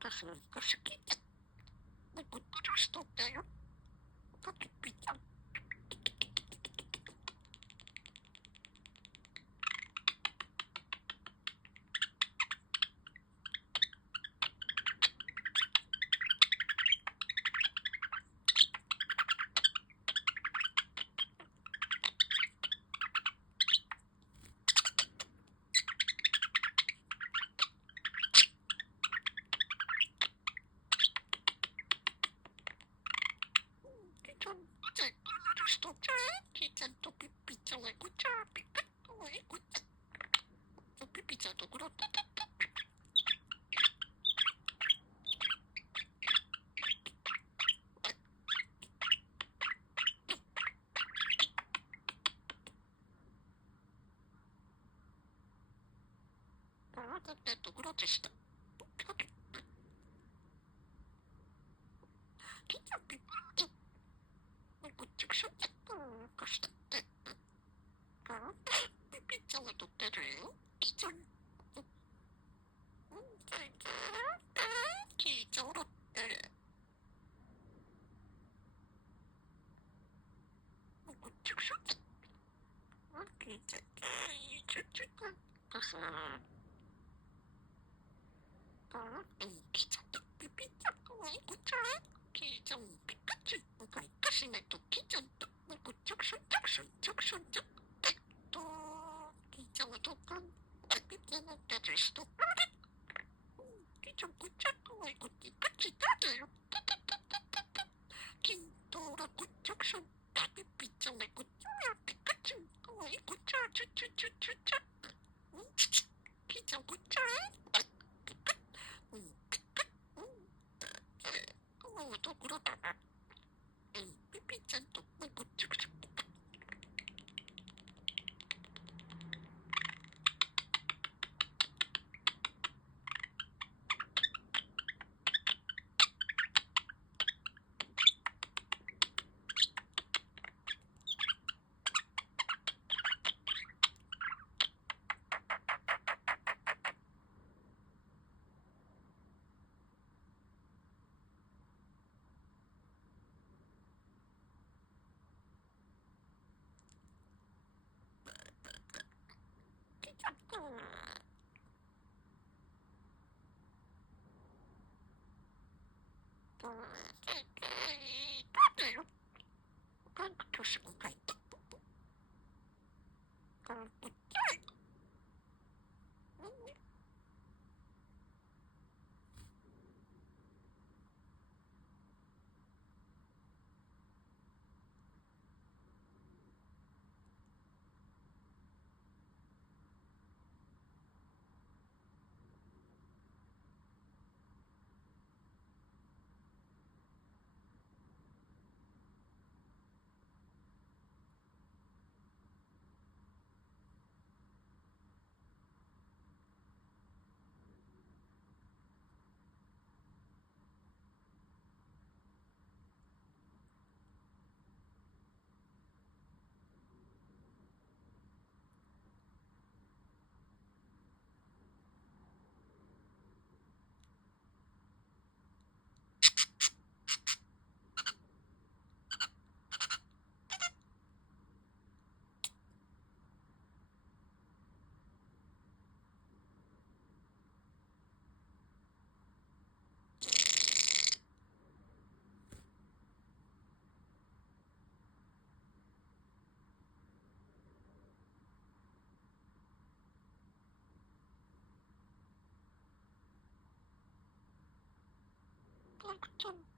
私が好きで、僕としとったよ。パキピちゃん。ちゃん、ぜっくしとっちゃえ。キーちゃんとピッピちゃんがぐちゃピピッとえぐちゃ。ピピちゃんとぐろってってって。ああ、だってとぐろでした。キーちゃんピッピって。ぐっちゃくしゃって。かしたって。ああ、ピピちゃんがとってるよ。キーちゃん。キーちゃんおろって。ぐっちゃくしゃって。キーちゃん。ちょちょ。かさ。キーちゃんとピピちゃん。ぐちゃえ。キーちゃんピカチュウ。がいかしないとキーちゃんと。ぐちゃくしゃちゃくしゃちゃくしゃちゃ。と、キーちゃんはどっか。ピピちゃんの手でしと。キーちゃんぐちゃくわいぐちかちだだよ。キントラぐちゃくしゃ。ピピちゃんがぐちゃやピカチュウ。かわいぐちゃちゅちゅちゅちゅちゃ。キーちゃんぐちゃえ。ピカ。ピカ。かわいところだな。ピピちゃんとぐちゃくちゃ。キーちゃんと。だよ。パンクとしも書いた。ぐちゃえ。パンクちゃん。